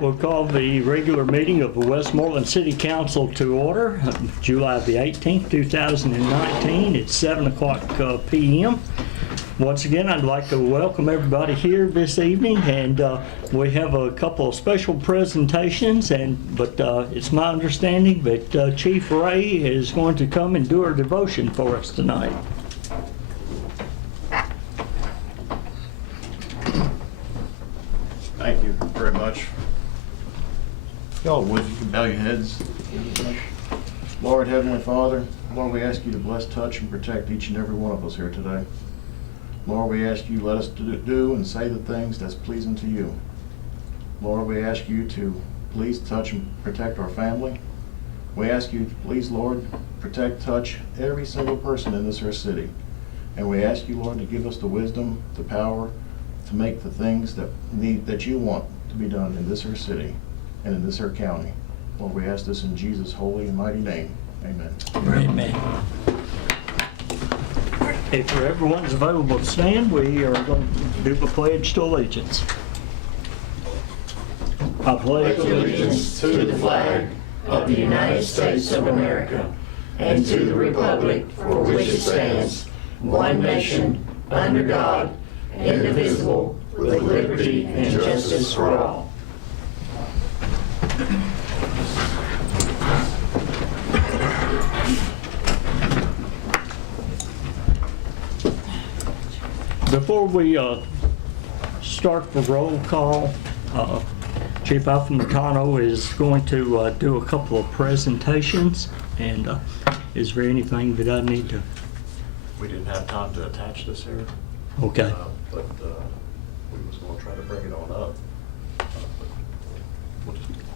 We'll call the regular meeting of the Westmoreland City Council to order, July the 18th, 2019. It's 7 o'clock p.m. Once again, I'd like to welcome everybody here this evening, and we have a couple of special presentations, but it's my understanding that Chief Ray is going to come and do our devotion for us tonight. Thank you very much. Y'all would, you can bow your heads. Lord, Heavenly Father, Lord, we ask you to bless, touch, and protect each and every one of us here today. Lord, we ask you let us do and say the things that's pleasing to you. Lord, we ask you to please touch and protect our family. We ask you to please, Lord, protect, touch every single person in this here city. And we ask you, Lord, to give us the wisdom, the power to make the things that you want to be done in this here city and in this here county. Lord, we ask this in Jesus' holy and mighty name. Amen. Amen. If everyone's available to stand, we are going to do the pledge to allegiance. I pledge allegiance to the flag of the United States of America and to the republic for which it stands, one nation, under God, indivisible, with liberty and justice for all. Before we start the roll call, Chief Alfamatano is going to do a couple of presentations, and is there anything that I need to? We didn't have time to attach this here. Okay. But we was going to try to bring it on up.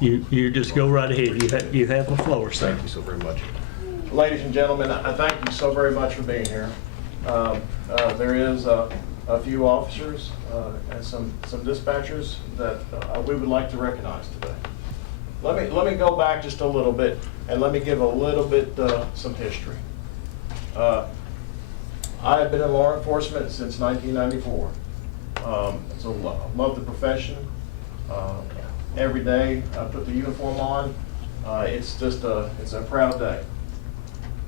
You just go right ahead. You have the floor, sir. Thank you so very much. Ladies and gentlemen, I thank you so very much for being here. There is a few officers and some dispatchers that we would like to recognize today. Let me go back just a little bit and let me give a little bit some history. I have been in law enforcement since 1994. So love the profession. Every day I put the uniform on. It's a proud day.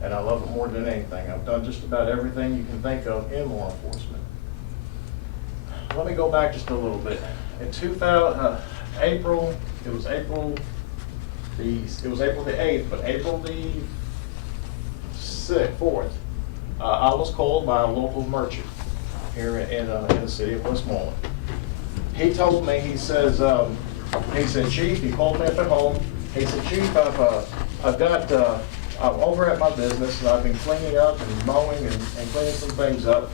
And I love it more than anything. I've done just about everything you can think of in law enforcement. Let me go back just a little bit. In April the 8th, but April the 4th, I was called by a local merchant here in the city of Westmoreland. He told me, he said, Chief, he called me up at home. He said, Chief, I'm over at my business and I've been cleaning up and mowing and cleaning some things up.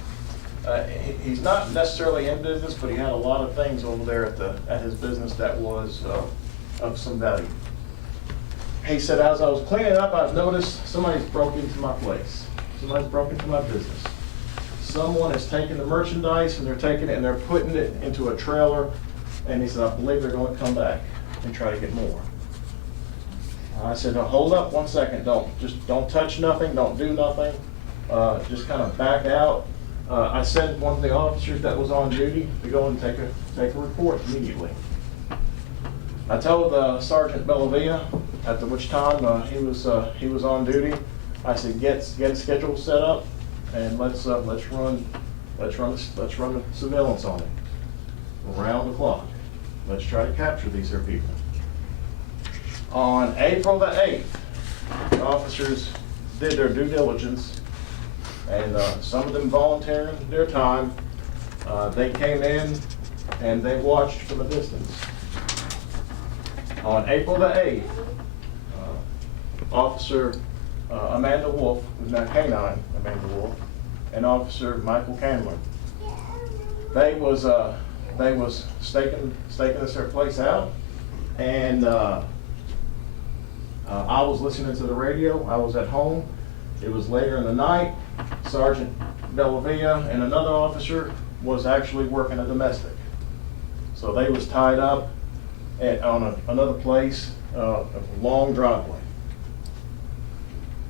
He's not necessarily in business, but he had a lot of things over there at his business that was of some value. He said, as I was cleaning up, I've noticed somebody's broke into my place. Somebody's broke into my business. Someone has taken the merchandise and they're taking it and they're putting it into a trailer. And he said, I believe they're going to come back and try to get more. I said, now hold up one second. Don't touch nothing. Don't do nothing. Just kind of back out. I sent one of the officers that was on duty to go and take a report immediately. I told Sergeant Bellavia, at which time he was on duty. I said, get a schedule set up, and let's run the surveillance on it around the clock. Let's try to capture these here people. On April the 8th, the officers did their due diligence, and some of them volunteering their time. They came in and they watched from a distance. On April the 8th, Officer Amanda Wolf, who's now K9 Amanda Wolf, and Officer Michael Candler, they was staking this their place out, and I was listening to the radio. I was at home. It was later in the night. Sergeant Bellavia and another officer was actually working a domestic. So they was tied up on another place, a long driveway.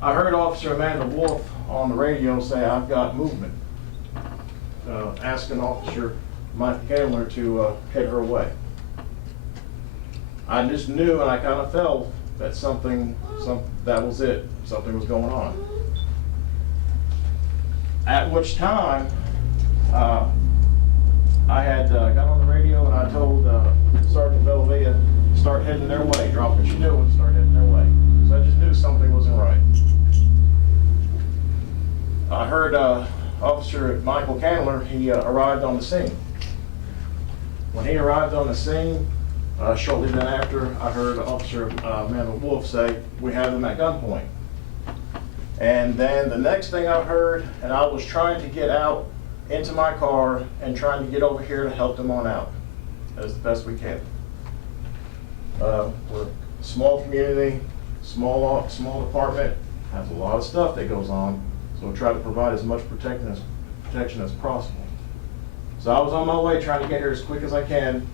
I heard Officer Amanda Wolf on the radio say, I've got movement, asking Officer Mike Candler to head her way. I just knew, and I kind of felt that that was it. Something was going on. At which time, I had got on the radio and I told Sergeant Bellavia, start heading their way, drop what you're doing, start heading their way. So I just knew something wasn't right. I heard Officer Michael Candler, he arrived on the scene. When he arrived on the scene, shortly then after, I heard Officer Amanda Wolf say, we have them at gunpoint. And then the next thing I heard, and I was trying to get out into my car and trying to get over here to help them on out as the best we can. We're a small community, small department, has a lot of stuff that goes on, so we try to provide as much protection as possible. So I was on my way trying to get here as quick as I can.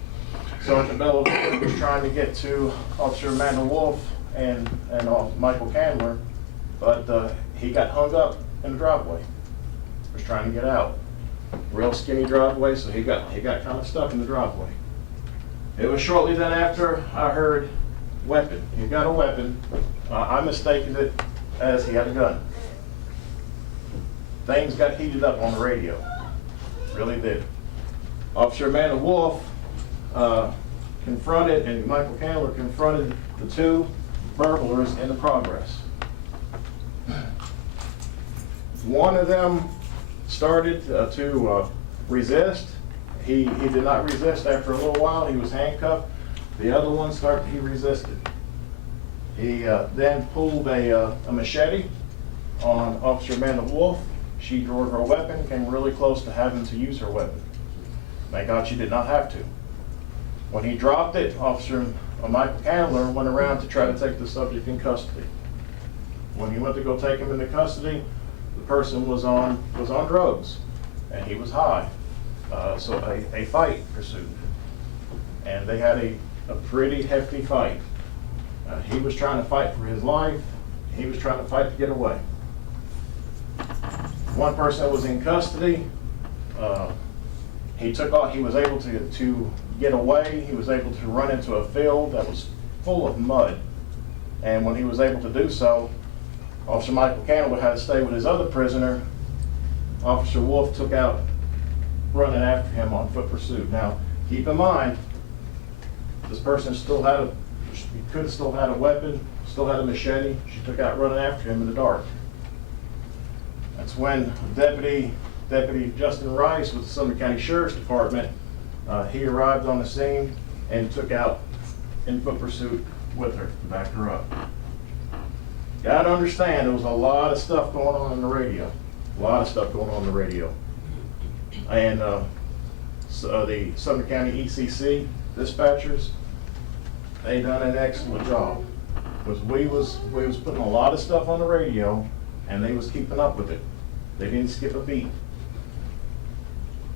Sergeant Bell was trying to get to Officer Amanda Wolf and Michael Candler, but he got hung up in the driveway. Was trying to get out. Real skinny driveway, so he got kind of stuck in the driveway. It was shortly then after I heard weapon. He got a weapon. I mistaken it as he had a gun. Things got heated up on the radio. Really did. Officer Amanda Wolf confronted, and Michael Candler confronted the two burglars in the progress. One of them started to resist. He did not resist after a little while. He was handcuffed. The other one he resisted. He then pulled a machete on Officer Amanda Wolf. She drew her weapon, came really close to having to use her weapon. Thank God she did not have to. When he dropped it, Officer Michael Candler went around to try to take the subject in custody. When he went to go take him into custody, the person was on drugs and he was high. So a fight pursued. And they had a pretty hefty fight. He was trying to fight for his life. He was trying to fight to get away. One person that was in custody, he took off. He was able to get away. He was able to run into a field that was full of mud. And when he was able to do so, Officer Michael Candler had to stay with his other prisoner. Officer Wolf took out running after him on foot pursuit. Now, keep in mind, this person could have still had a weapon, still had a machete. She took out running after him in the dark. That's when Deputy Justin Rice with the Sumner County Sheriff's Department, he arrived on the scene and took out in foot pursuit with her to back her up. Got to understand, there was a lot of stuff going on the radio. A lot of stuff going on the radio. And so the Sumner County ECC dispatchers, they done an excellent job. Because we was putting a lot of stuff on the radio, and they was keeping up with it. They didn't skip a beat.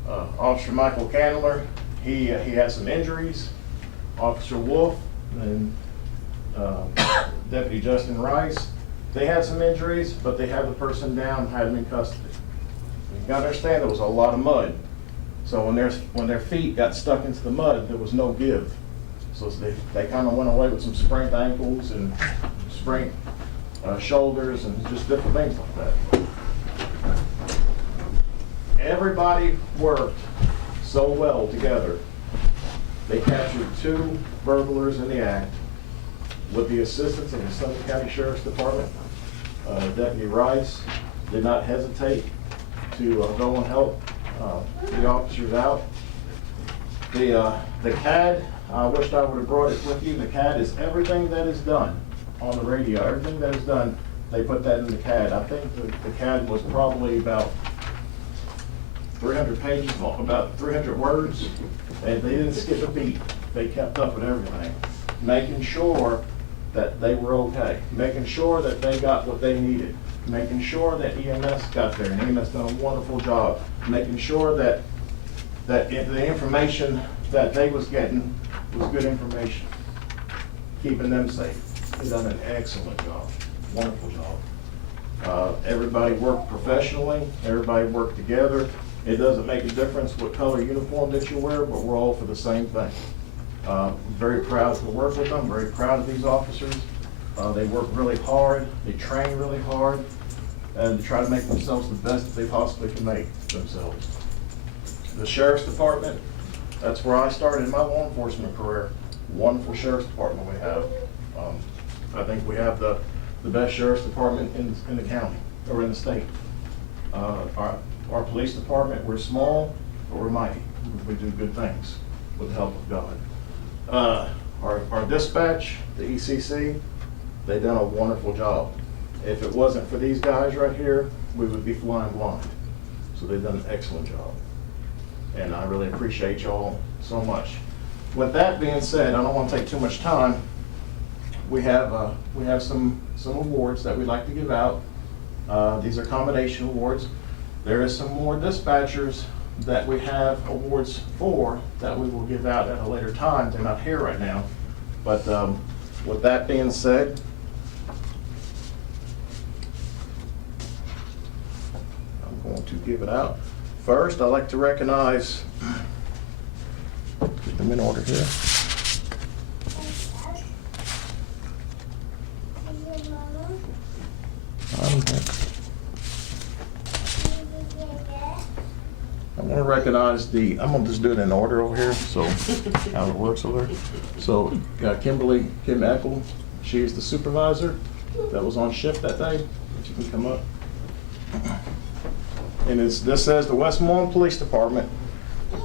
Officer Michael Candler, he had some injuries. Officer Wolf and Deputy Justin Rice, they had some injuries, but they had the person down, had him in custody. You gotta understand, there was a lot of mud. So when their feet got stuck into the mud, there was no give. So they kind of went away with some sprained ankles and sprained shoulders and just different things like that. Everybody worked so well together. They captured 2 burglars in the act with the assistance of the Sumner County Sheriff's Department. Deputy Rice did not hesitate to go and help the officers out. The CAD, I wished I would have brought it with you. The CAD is everything that is done on the radio. Everything that is done, they put that in the CAD. I think the CAD was probably about 300 pages, about 300 words, and they didn't skip a beat. They kept up with everything, making sure that they were okay, making sure that they got what they needed, making sure that EMS got there, and EMS done a wonderful job, making sure that the information that they was getting was good information, keeping them safe. They done an excellent job, wonderful job. Everybody worked professionally, everybody worked together. It doesn't make a difference what color uniform that you wear, but we're all for the same thing. Very proud to work with them, very proud of these officers. They work really hard, they train really hard, and to try to make themselves the best that they possibly can make themselves. The Sheriff's Department, that's where I started my law enforcement career. Wonderful Sheriff's Department we have. I think we have the best Sheriff's Department in the county, or in the state. Our police department, we're small, but we're mighty. We do good things with the help of God. Our dispatch, the ECC, they've done a wonderful job. If it wasn't for these guys right here, we would be flying blind. So they've done an excellent job. And I really appreciate y'all so much. With that being said, I don't want to take too much time. We have some awards that we'd like to give out. These are combination awards. There is some more dispatchers that we have awards for that we will give out at a later time. They're not here right now. But with that being said, I'm going to give it out. First, I'd like to recognize, get them in order here. I want to recognize I'm going to just do it in order over here, so how it works over there. So, Kim Eckel, she's the supervisor that was on shift that day. If you can come up. And this says the Westmoreland Police Department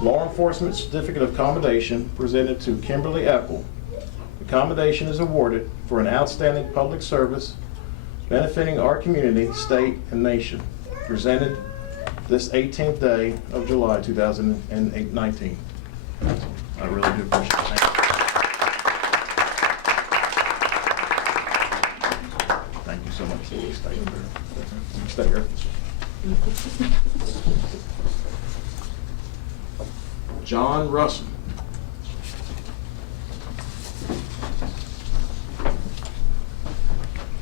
Law Enforcement Certificate of Commendation presented to Kimberly Eckel. The commendation is awarded for an outstanding public service benefiting our community, state, and nation. Presented this 18th day of July 2019. I really do appreciate it. Thank you so much. Stay here. John Russell.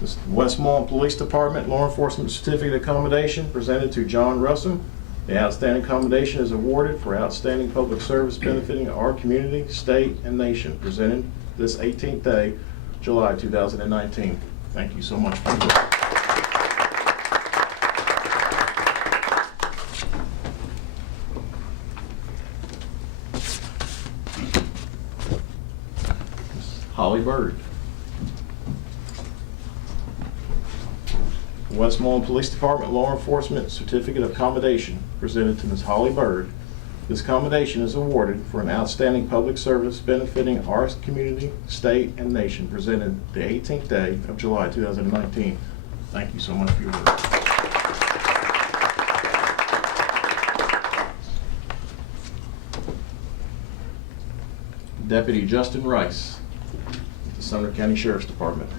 This Westmoreland Police Department Law Enforcement Certificate of Commendation presented to John Russell. The outstanding commendation is awarded for outstanding public service benefiting our community, state, and nation. Presented this 18th day, July 2019. Thank you so much for your work. Holly Bird. Westmoreland Police Department Law Enforcement Certificate of Commendation presented to Ms. Holly Bird. This commendation is awarded for an outstanding public service benefiting our community, state, and nation. Presented the 18th day of July 2019. Thank you so much for your work. Deputy Justin Rice, the Sumner County Sheriff's Department.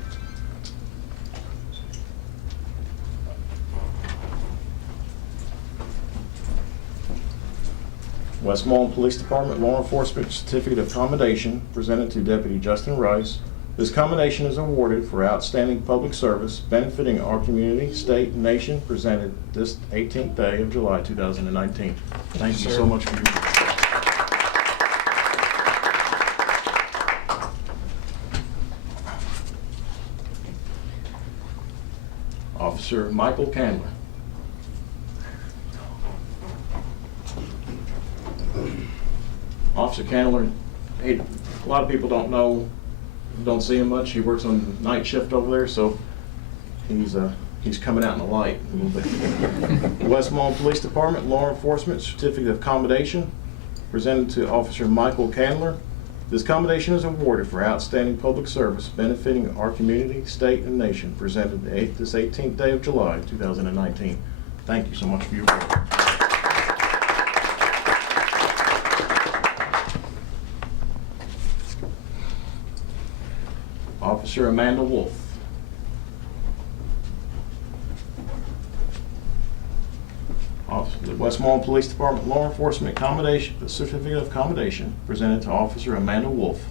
Westmoreland Police Department Law Enforcement Certificate of Commendation presented to Deputy Justin Rice. This commendation is awarded for outstanding public service benefiting our community, state, and nation. Presented this 18th day of July 2019. Thank you so much for your work. Officer Michael Candler. Officer Candler, a lot of people don't see him much. He works on night shift over there, so he's coming out in the light a little bit. The Westmoreland Police Department Law Enforcement Certificate of Commendation presented to Officer Michael Candler. This commendation is awarded for outstanding public service benefiting our community, state, and nation. Presented this 18th day of July 2019. Thank you so much for your work. Officer Amanda Wolf. The Westmoreland Police Department Law Enforcement Certificate of Commendation presented to Officer Amanda Wolf.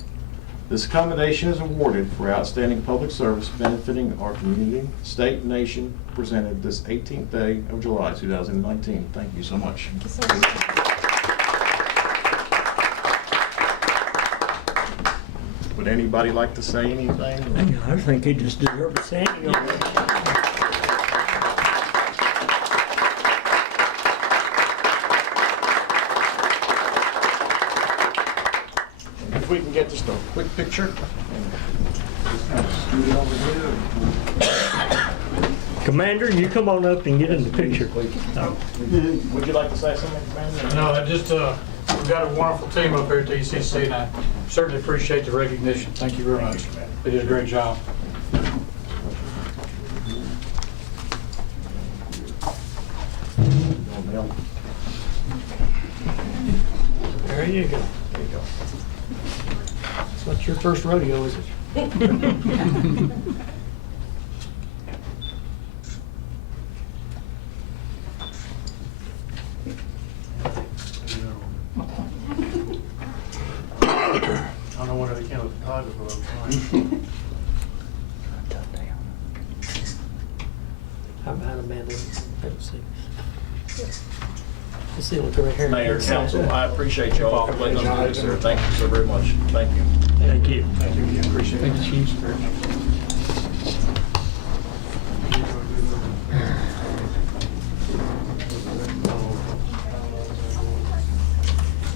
This commendation is awarded for outstanding public service benefiting our community, state, and nation. Presented this 18th day of July 2019. Thank you so much. Thank you so much. Would anybody like to say anything? I think he just deserves a standing ovation. If we can get just a quick picture. Scoot it over here. Commander, you come on up and get in the picture. Would you like to say something, Commander? No, I just, we've got a wonderful team up here at TCC, and I certainly appreciate the recognition. Thank you very much. They did a great job. There you go. There you go. It's not your first rodeo, is it? I don't know whether they can with the photographer, but I'm fine. I'm behind Amanda. Let's see. Let's see, look right here. Mayor, council, I appreciate you all for letting us do this, sir. Thank you so very much. Thank you. Thank you. Thank you. Appreciate it. Thank you, Chief.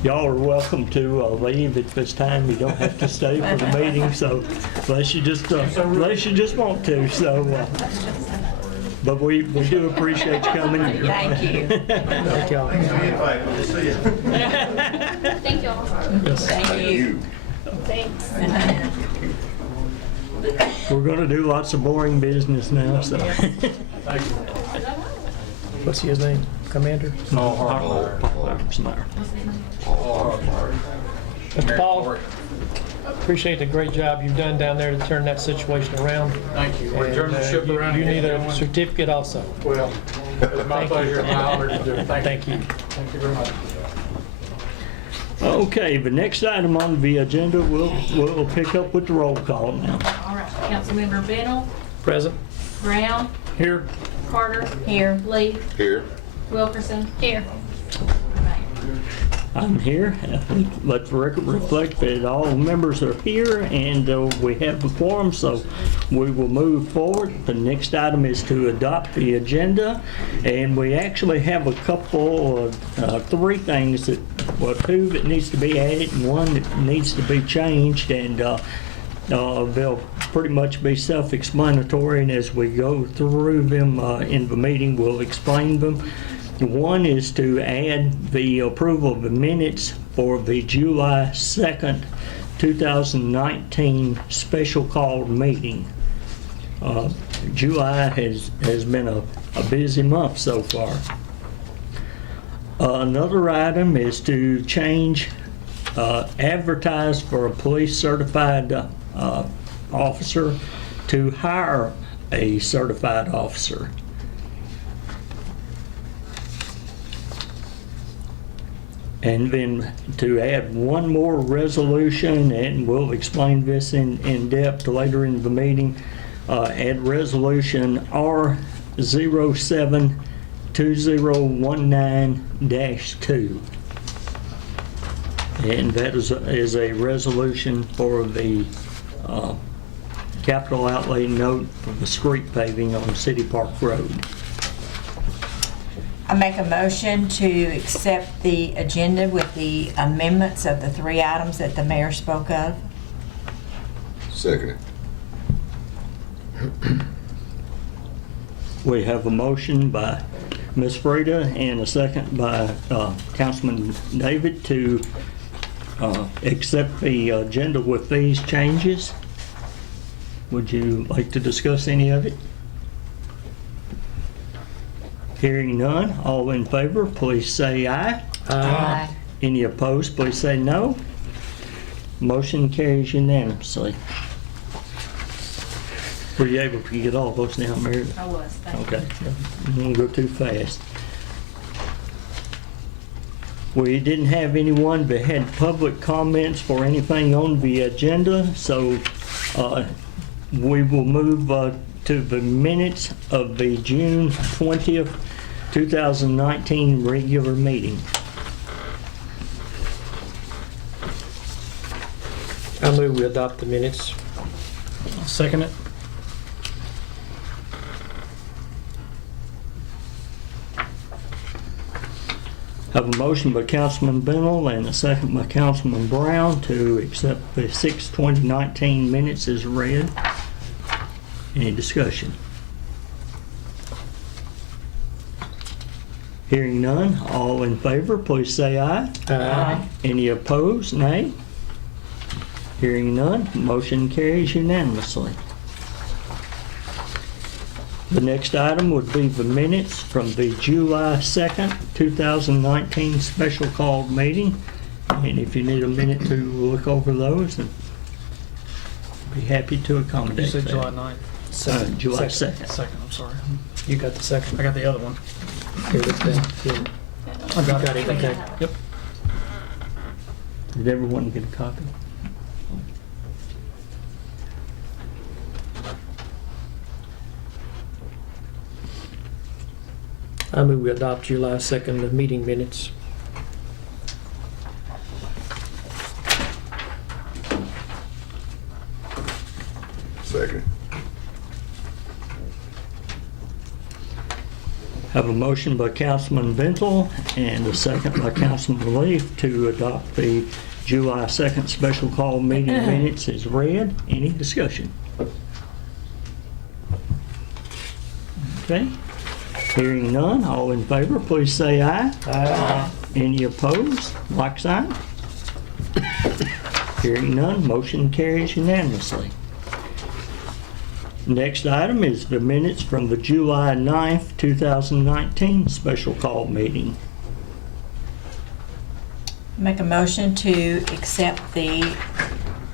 Y'all are welcome to leave at this time. You don't have to stay for the meeting, so unless you just want to. So, but we do appreciate you coming. Thank you. Thank y'all. Thank y'all. Thank you. Thanks. We're going to do lots of boring business now. So. Thank you. What's his name? Commander? Paul Hartmeyer. Mr. Paul, appreciate the great job you've done down there to turn that situation around. Thank you. We're And, turning the ship you- around. You need again. a certificate also. Well, it's my pleasure and my honor to do it. Thank you. Thank you very much. Okay, the next item on the agenda, we'll pick up with the roll call now. All right, Councilmember Bennell, Present? Brown, Here. Carter, Here. Lee, Here. Wilkerson. Here. I'm here. Let the record reflect that all members are here and we have the quorum, so we will move forward. The next item is to adopt the agenda, and we actually have a couple of three things that, well, two that needs to be added and one that needs to be changed, and they'll pretty much be self-explanatory, and as we go through them in the meeting, we'll explain them. One is to add the approval of the minutes for the July 2nd, 2019 special called meeting. July has been a busy month so far. Another item is to change, advertise for a police certified officer to hire a certified officer. And then to add one more resolution, and we'll explain this in depth later in the meeting, add resolution R072019-2. And that is a resolution for the capital outlay note for the street paving on City Park Road. I make a motion to accept the agenda with the amendments of the three items that the mayor spoke of. Second. We have a motion by Ms. Freda and a second by Councilman David to accept the agenda with these changes. Would you like to discuss any of it? Hearing none, all in favor, please say aye. Aye. Any opposed, please say no. Motion carries unanimously. Were you able to get all those down, Mary? I was, thank you. Okay, I'm gonna go too fast. We didn't have anyone that had public comments for anything on the agenda, so we will move to the minutes of the June 20th, 2019 regular meeting. I move we adopt the minutes. I'll second it. Have a motion by Councilman Bennell and a second by Councilman Brown to accept the 6/2019 minutes as read. Any discussion? Hearing none, all in favor, please say aye. Aye. Any opposed, nay? Hearing none, motion carries unanimously. The next item would be the minutes from the July 2nd, 2019 special called meeting. And if you need a minute to look over those, I'd be happy to accommodate You said that. July 9th. July 2nd. Second, I'm sorry. You got the second? I got the other one. Here, look down. Here. I got Got it, okay. Yep. Did everyone get a copy? I move we adopt July 2nd meeting minutes. Second. Have a motion by Councilman Bentel and a second by Councilman Leaf to adopt the July 2nd special call meeting minutes as read. Any discussion? Okay. Hearing none, all in favor, please say aye. Aye. Any opposed? Like sign. Hearing none, motion carries unanimously. Next item is the minutes from the July 9th, 2019 special call meeting. Make a motion to accept the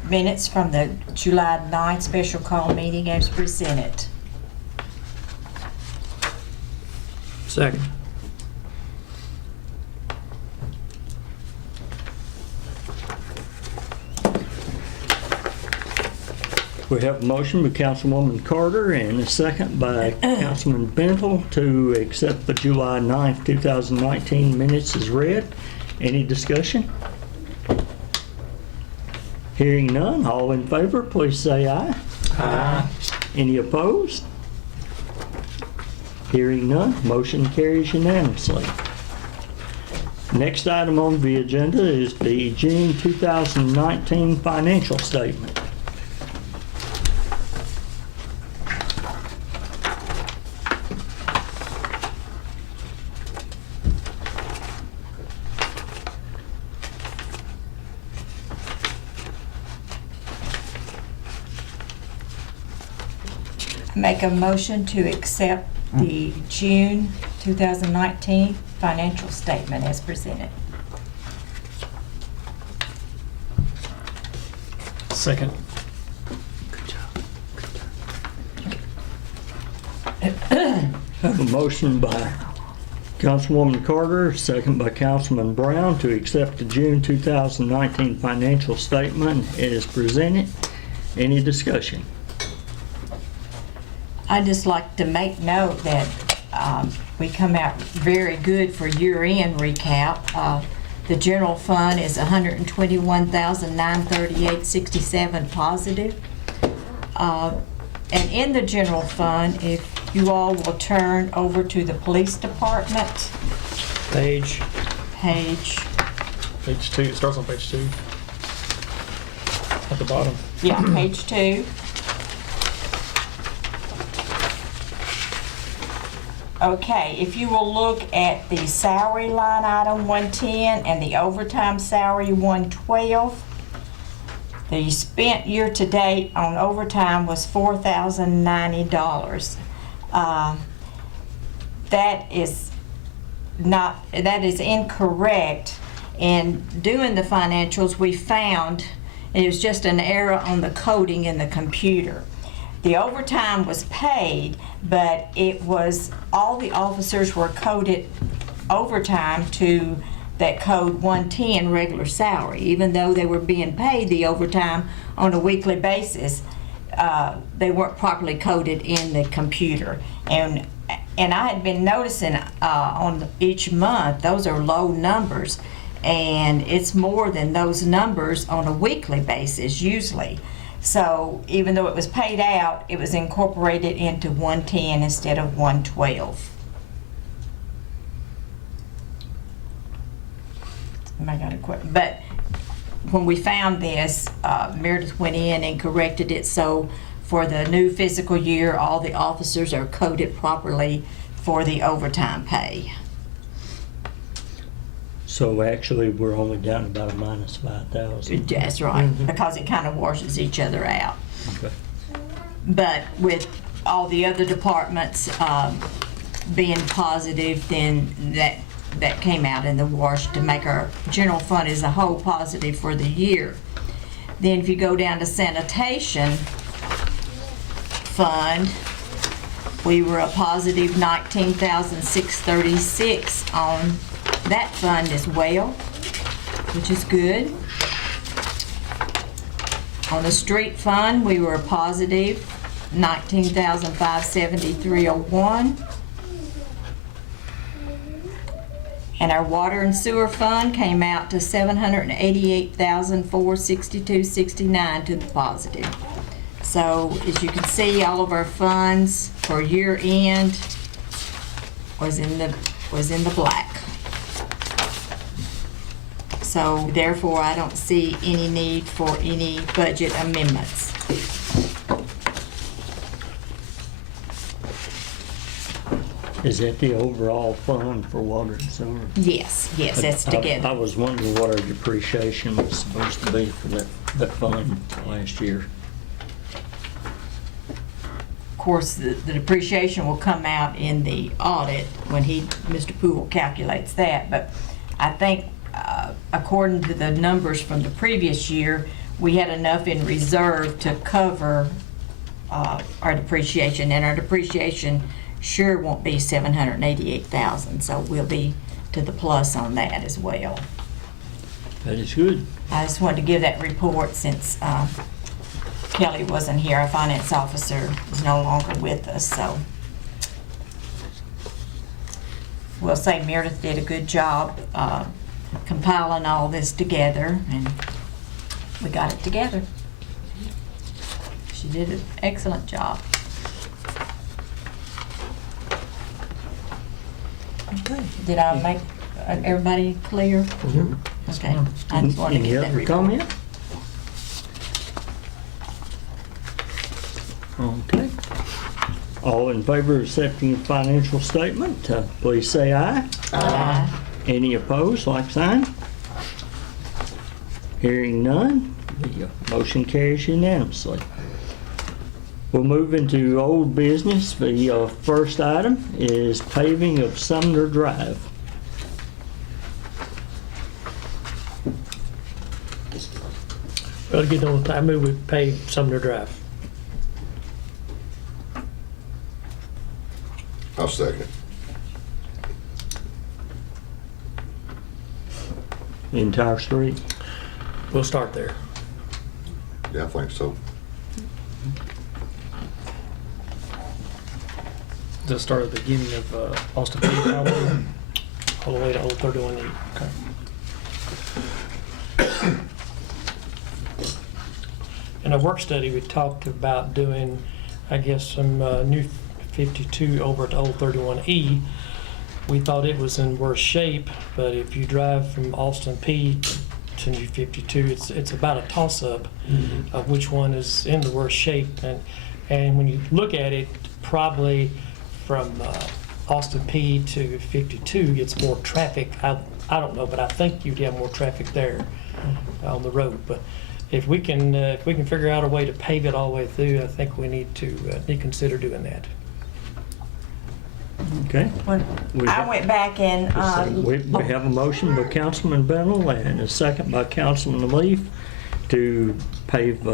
minutes from the July 9th special call meeting as presented. Second. We have a motion by Councilwoman Carter and a second by Councilman Bentel to accept the July 9th, 2019 minutes as read. Any discussion? Hearing none, all in favor, please say aye. Aye. Any opposed? Hearing none, motion carries unanimously. Next item on the agenda is the June 2019 financial statement. Make a motion to accept the June 2019 financial statement as presented. Second. Have a motion by Councilwoman Carter, second by Councilman Brown to accept the June 2019 financial statement as presented. Any discussion? I'd just like to make note that we come out very good for year-end recap. The general fund is $121,938.67 positive. And in the general fund, if you all will turn over to the police department, Page. page, Page 2, it starts on page 2. At the bottom. yeah, page 2. Okay, if you will look at the salary line item 110 and the overtime salary 112, the spent year-to-date on overtime was $4,090. That is incorrect. In doing the financials, we found it was just an error on the coding in the computer. The overtime was paid, but it was, all the officers were coded overtime to that code 110 regular salary, even though they were being paid the overtime on a weekly basis. They weren't properly coded in the computer. And I had been noticing on each month, those are low numbers. And it's more than those numbers on a weekly basis usually. So even though it was paid out, it was incorporated into 110 instead of 112. Am I gonna quit? But when we found this, Meredith went in and corrected it, so for the new fiscal year, all the officers are coded properly for the overtime pay. So actually, we're only down about a minus 5,000. That's right, because it kind of washes each other out. Okay. But with all the other departments being positive, then that came out in the wash to make our general fund as a whole positive for the year. Then if you go down to sanitation fund, we were a positive 19,636 on that fund as well, which is good. On the street fund, we were a positive 19,573.01. And our water and sewer fund came out to 788,462.69 to the positive. So as you can see, all of our funds for year end was in the black. So therefore, I don't see any need for any budget amendments. Is that the overall fund for water and sewer? Yes, that's I together. was wondering what our depreciation was supposed to be for that fund last year. Of course, the depreciation will come out in the audit when Mr. Poole calculates that, but I think according to the numbers from the previous year, we had enough in reserve to cover our depreciation, and our depreciation sure won't be 788,000, so we'll be to the plus on that as well. That is good. I just wanted to give that report since Kelly wasn't here. Our finance officer is no longer with us, so we'll say Meredith did a good job compiling all this together, and we got it together. She did an excellent job. Okay. Did I make everybody clear? Okay. I just wanted to Any get that other report. comment? Okay. All in favor of accepting the financial statement, please say aye. Aye. Any opposed, like sign? Hearing none, the motion carries unanimously. We'll move into old business. The first item is paving of Sumner Drive. Well, to get on, I move we pay Sumner Drive. I'll second. The entire street. We'll start there. Yeah, I think so. Just start at the beginning of Austin Peay Highway, all the way to Old 31E. Okay. In our work study, we talked about doing, I guess, some new 52 over at Old 31E. We thought it was in worse shape, but if you drive from Austin Peay to New 52, it's about a toss-up of which one is in the worst shape. And when you look at it, probably from Austin Peay to 52 gets more traffic. I don't know, but I think you'd have more traffic there on the road. But if we can figure out a way to pave it all the way through, I think we need to consider doing that. Okay. I went back and We have a motion by Councilman Bennell and a second by Councilman Leaf to pave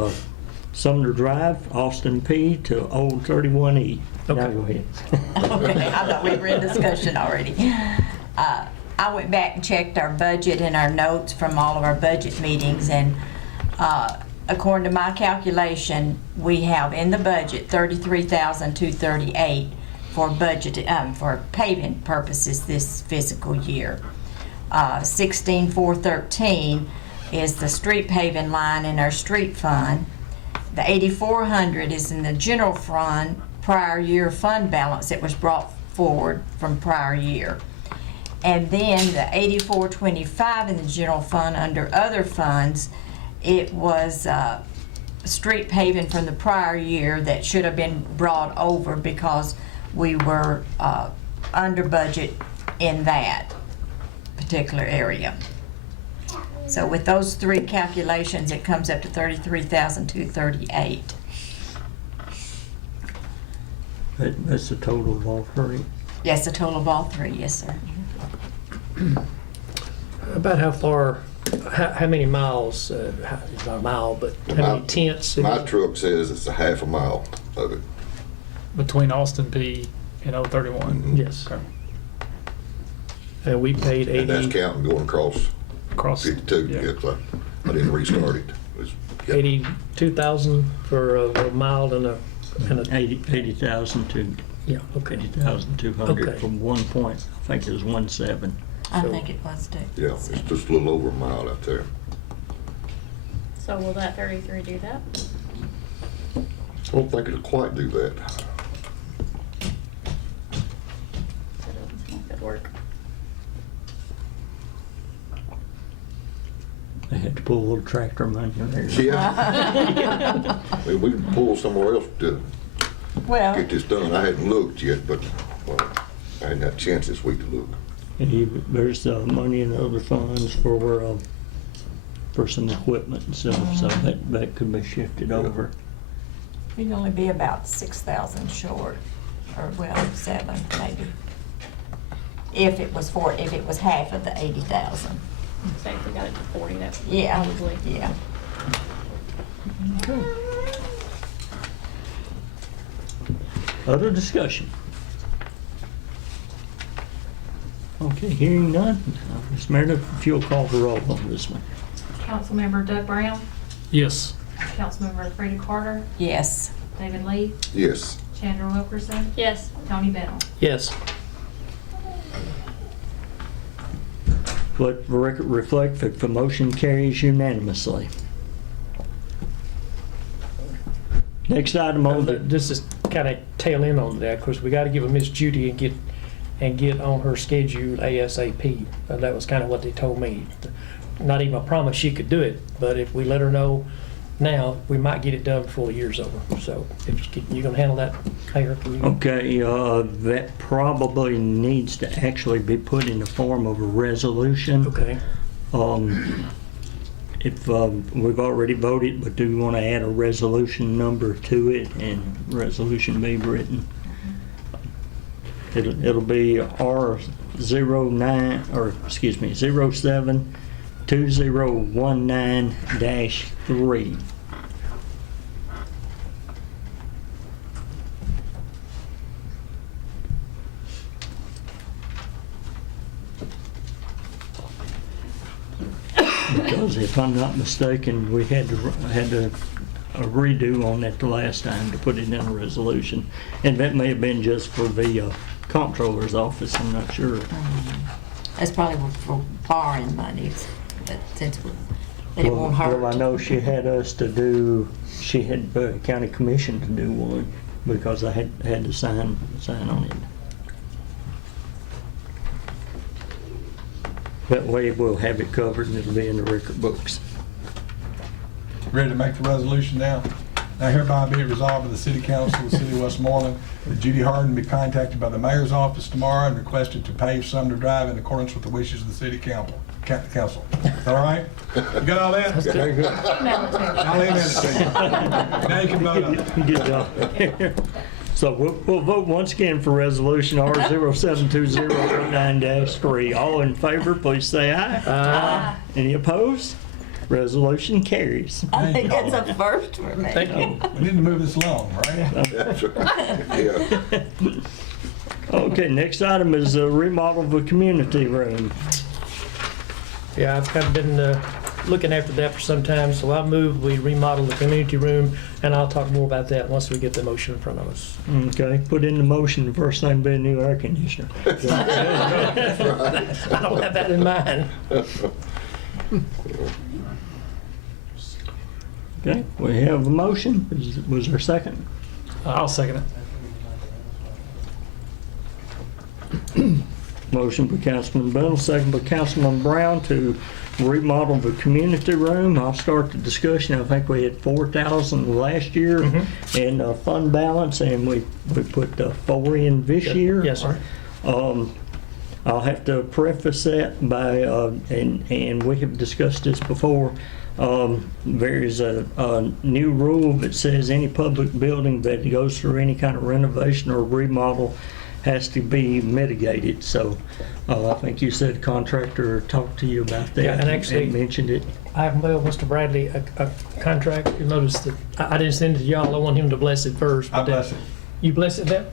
Sumner Drive, Austin Peay to Old 31E. Now Okay. go ahead. okay, I thought we were in discussion already. I went back and checked our budget and our notes from all of our budget meetings, and according to my calculation, we have in the budget $33,238 for budget for paving purposes this fiscal year. 16,413 is the street paving line in our street fund. The 8,400 is in the general fund, prior year fund balance that was brought forward from prior year. And then the 8,425 in the general fund under other funds, it was street paving from the prior year that should have been brought over because we were under budget in that particular area. So with those three calculations, it comes up to $33,238. That's the total of all three. Yes, the total of all three, yes, sir. About how far, how many miles, it's not a mile, but how many tenths? My truck says it's a half a mile of it. Between Austin P and 031. Yes. Okay. And we paid And that's 80, counting going across Across. 52. Yeah. Yeah, 'cause I didn't restart it. It was- yeah. 82,000 for a mile and a, 80,000 to yeah, okay. 80,200 Okay. from 1 point, I think it was 1.7. I So- think it was too. Yeah, it's just a little over a mile out there. So will that 33 do that? I don't think it'll quite do that. That doesn't seem like it'd work. They had to pull a little tractor money in there. Yeah. I mean, we can pull somewhere else to Well, get this done. I hadn't looked yet, but, well, I hadn't had a chance this week to look. And there's money in other funds for some equipment and stuff, so that could be shifted over. we'd only be about 6,000 short, or well, 7 maybe. If it was half of the 80,000. Say if we got it to 40, that would Yeah, probably. yeah. Other discussion? Okay, hearing none. Ms. Meredith, if you'll call the roll on this one. Councilmember Doug Brown, Yes. Councilmember Freda Carter, Yes. David Lee, Yes. Chandra Wilkerson, Yes. Tony Bennell. Yes. Let the record reflect that the motion carries unanimously. Next item on the, This is kind of tail end on that, because we got to give Miss Judy and get on her schedule ASAP. That was kind of what they told me. Not even a promise she could do it, but if we let her know now, we might get it done before the year's over. So if you gonna handle that, Mayor? Can you- okay, that probably needs to actually be put in the form of a resolution. Okay. If we've already voted, but do we want to add a resolution number to it and resolution be written? It'll be R09, or excuse me, 072019-3. Because if I'm not mistaken, we had to a redo on that the last time to put it in a resolution. And that may have been just for the comptroller's office, I'm not sure. That's probably for borrowing monies, but since that it won't hurt. Well, I know she had she had the county commission to do one because I had to sign on it. That way we'll have it covered and it'll be in the record books. Ready to make the resolution now? Now hereby be it resolved by the City Council of the City of Westmoreland that Judy Harden be contacted by the Mayor's office tomorrow and requested to pave Sumner Drive in accordance with the wishes of the City Council. Is that all right? You got all that? Very good. I'll email it to you. Now you can vote on it. Good job. So we'll vote once again for resolution R072019-3. All in favor, please say aye. Aye. Any opposed? Resolution carries. I think that's a first for me. Thank you. We need to move this along, right? That's right. Yeah. Okay, next item is a remodel of a community room. Yeah, I've kind of been looking after that for some time, so I move we remodel the community room, and I'll talk more about that once we get the motion in front of us. Okay, put in the motion, the first thing be a new air conditioner. I don't have that in mind. Okay, we have a motion. Was there a second? I'll second it. Motion by Councilman Bennell, second by Councilman Brown to remodel the community room. I'll start the discussion. I think we had 4,000 last year in fund balance, and we put 4 in this year. Yes, sir. I'll have to preface that by, and we have discussed this before, there is a new rule that says any public building that goes through any kind of renovation or remodel has to be mitigated. So I think you said contractor talked to you about that. Yeah, and actually- mentioned it. I have mailed Mr. Bradley a contract. You'll notice that I didn't send it to y'all. I want him to bless it first. I but bless it. You bless it then?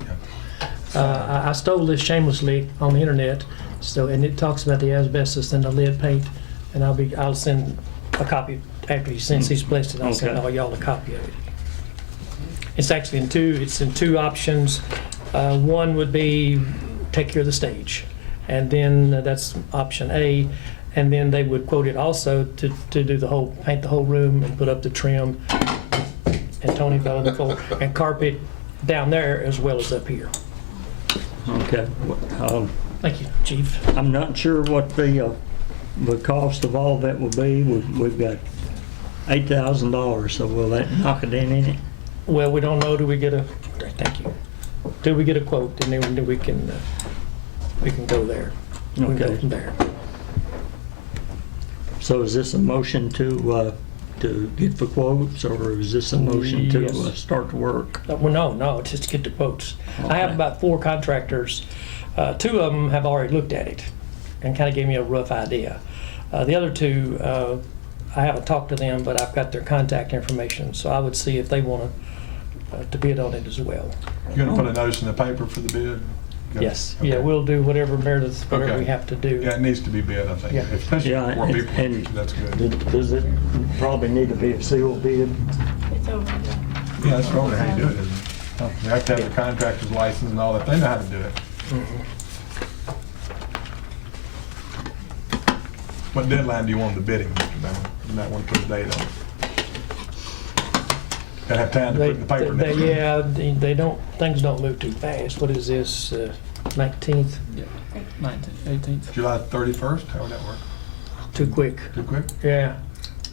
I stole this shamelessly on the internet, so, and it talks about the asbestos and the lead paint, and I'll send a copy after since he's blessed it. I'll send Okay. all y'all a copy of it. It's actually in two options. One would be take care of the stage, and then that's option A, and then they would quote it also to do the whole, paint the whole room and put up the trim, and Tony fell on the floor, and carpet down there as well as up here. Okay. Thank you, Chief. I'm not sure what the cost of all that will be. We've got $8,000, so will that knock it in it? Well, we don't know, do we get a, thank you. Do we get a quote, and then we can go there. We can go Okay. from there. So is this a motion to get the quotes, or is this a motion to Yes. start the work? Well, no, it's just to get the quotes. I have Okay. about 4 contractors. 2 of them have already looked at it and kind of gave me a rough idea. The other 2, I haven't talked to them, but I've got their contact information, so I would see if they want to bid on it as well. You're gonna put a notice in the paper for the bid? Yes, Okay. yeah, we'll do whatever Meredith, whatever Okay. we have to do. Yeah, it needs to be bid, I think, Yeah. especially Yeah, for people, and- that's good. Does it probably need to be a sealed bid? It's over. Yeah, that's probably how you do it, isn't it? You have to have the contractor's license and all that, they know how to do it. What deadline do you want the bidding, Mr. Bennell? You might want to put a date on it. Gotta have time to put it in the paper next week. Yeah, they don't, things don't move too fast. What is this, 19th? Yeah. 19th, 18th. July 31st, how would that work? Too quick. Too quick? Yeah,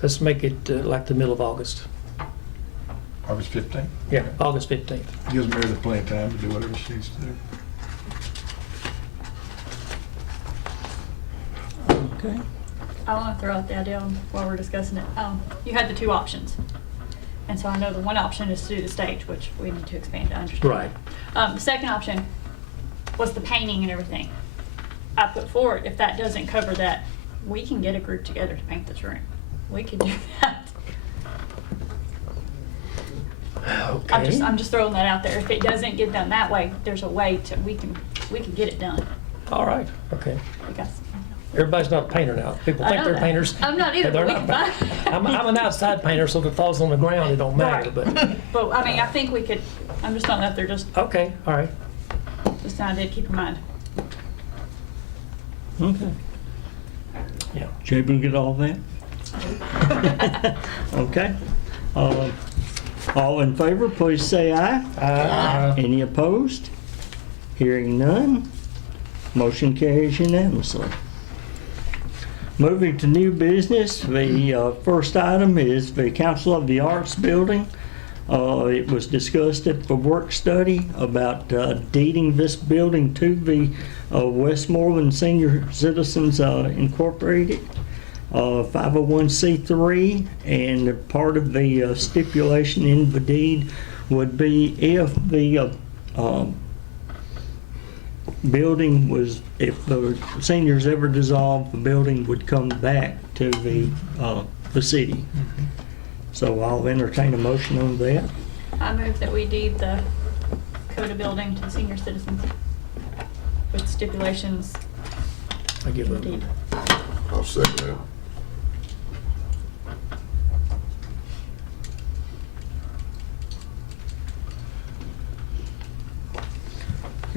let's make it like the middle of August. August 15th? Yeah, August 15th. Gives Meredith plenty of time to do whatever she needs to do. Okay. I want to throw out the idea while we're discussing it. You had the 2 options. And so I know the one option is to do the stage, which we need to expand to understand. Right. The second option was the painting and everything. I put forward, if that doesn't cover that, we can get a group together to paint this room. We could do that. Okay. I'm just throwing that out there. If it doesn't get done that way, there's a way to, we can get it done. All right, okay. Because Everybody's not a painter now. People I think know they're that. painters. I'm not either, but they're but we not. can find- I'm an outside painter, so if it falls on the ground, it don't matter, but, But I mean, I think we could, I'm just throwing that there, just okay, all right. an idea to keep in mind. Okay. Yeah. Was you able to get all that? Okay. All in favor, please say aye. Any opposed? Hearing none, motion carries unanimously. Moving to new business, the first item is the Council of the Arts building. It was discussed at the work study about deeding this building to the Westmoreland Senior Citizens Incorporated, 501c3, and part of the stipulation in the deed would be if the building was, if the seniors ever dissolved, the building would come back to the city. So I'll entertain a motion on that. I move that we deed the Coda building to senior citizens with stipulations I give in the up. deed. I'll second that.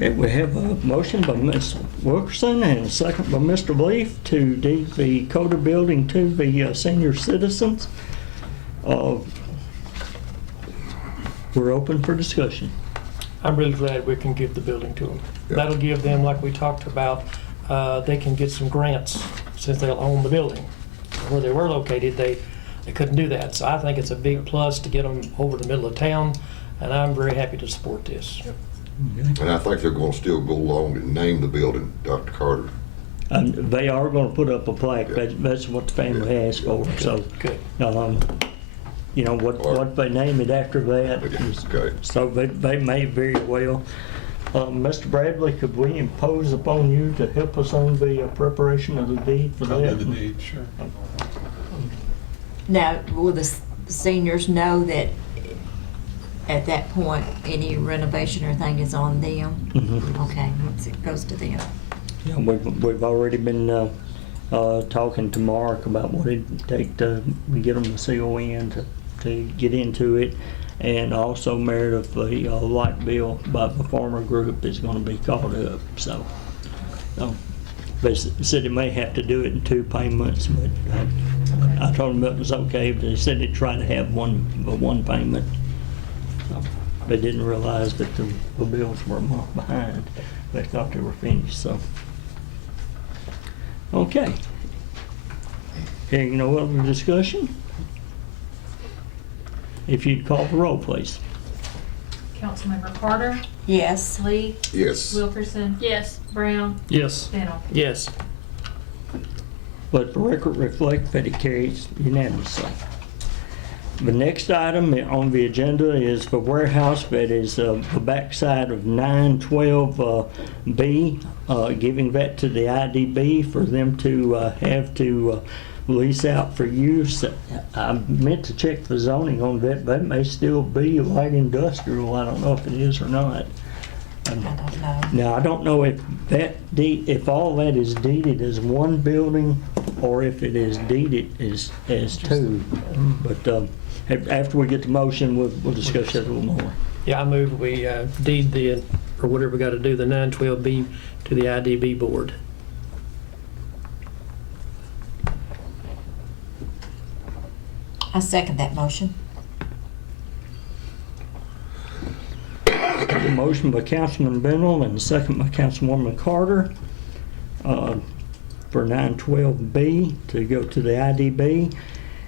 Okay, we have a motion by Ms. Wilkerson and a second by Mr. Leaf to deed the Coda building to the senior citizens. We're open for discussion. I'm really glad we can give the building to them. Yeah. That'll give them, like we talked about, they can get some grants since they'll own the building. Where they were located, they couldn't do that. So I think it's a big plus to get them over the middle of town, and I'm very happy to support this. And I think they're gonna still go along and name the building Dr. Carter. And they are gonna put up a plaque, that's what the family asked for, so. Good. You know, what they name it after that is, Okay. so they may very well. Mr. Bradley, could we impose upon you to help us on the preparation of the deed for I'll do that? the deed, sure. Now, will the seniors know that at that point, any renovation or thing is on them? Mhm. Okay, once it goes to them. Yeah, we've already been talking to Mark about what it'd take to get them the CON to get into it. And also Meredith, the light bill by the farmer group is gonna be caught up, so. They said they may have to do it in 2 payments, but I told them it was okay, but they said they'd try to have one payment. So, they didn't realize that the bills were a month behind. They thought they were finished, so. Okay. Hearing no other discussion? If you'd call the roll, please. Councilmember Carter, Yes. Lee, Yes. Wilkerson, Yes. Brown, Yes. Fennel. Yes. Let the record reflect that it carries unanimously. The next item on the agenda is the warehouse that is the backside of 912B, giving that to the IDB for them to have to lease out for use. I meant to check the zoning on that. That may still be light industrial. I don't know if it is or not. I don't know. Now, I don't know if if all that is deeded as one building or if it is deeded as 2. But after we get the motion, we'll discuss that a little more. Yeah, I move we deed or whatever we got to do, the 912B to the IDB board. I second that motion. A motion by Councilman Bennell and a second by Councilwoman Carter for 912B to go to the IDB.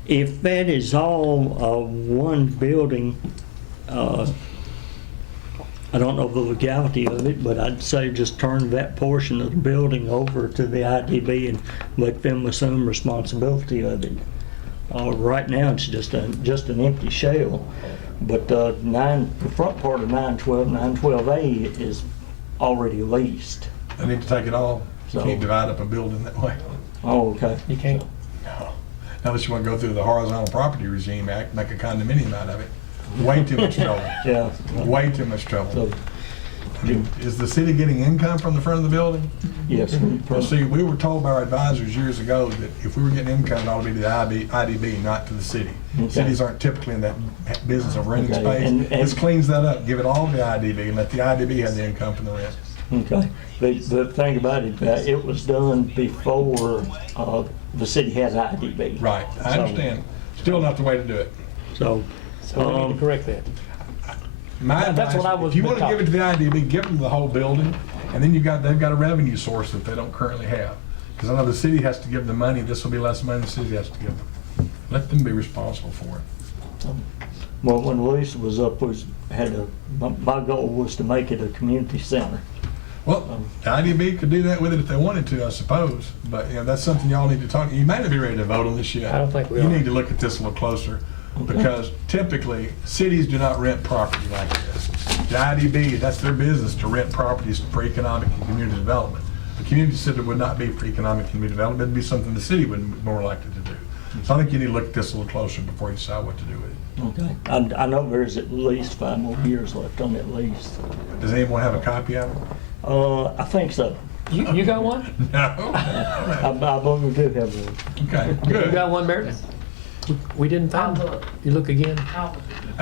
If that is all one building, I don't know the legality of it, but I'd say just turn that portion of the building over to the IDB and let them assume responsibility of it. Right now, it's just an empty shell. But the front part of 912A is already leased. I need to take it all. You So- can't divide up a building that way. Oh, okay. You can't. No. Unless you want to go through the Horizontal Property Regime Act, make a condominium out of it. Way too much trouble. Yeah. Way too much trouble. So, I mean, is the city getting income from the front of the building? yes. Well, see, we were told by our advisors years ago that if we were getting income, it ought to be to the IDB, not to the city. Okay. Cities aren't typically in that business of renting Okay, space. and- This cleans that up. Give it all to the IDB and let the IDB have the income from the rent. Okay. The thing about it, it was done before the city had IDB. Right, I So- understand. Still not the way to do it. So, So we need to correct that. My That's what I advice, was if you want to taught. give it to the IDB, give them the whole building, and then they've got a revenue source that they don't currently have. Because I know the city has to give them money, this will be less money the city has to give them. Let them be responsible for it. well, when Lisa was up, my goal was to make it a community center. Well, the IDB could do that with it if they wanted to, I suppose, but, you know, that's something y'all need to talk, you may not be ready to vote on this yet. I don't think we You are. need to look at this a little closer, because typically, cities do not rent property like this. The IDB, that's their business, to rent properties for economic and community development. The community center would not be for economic and community development, it'd be something the city would be more likely to do. So I think you need to look at this a little closer before you decide what to do with it. Okay. I know there's at least 5 more years left on that lease. Does anyone have a copy of it? I think so. You got one? No? I believe we do have one. Okay, You good. got one, Meredith? We didn't find it. You look again?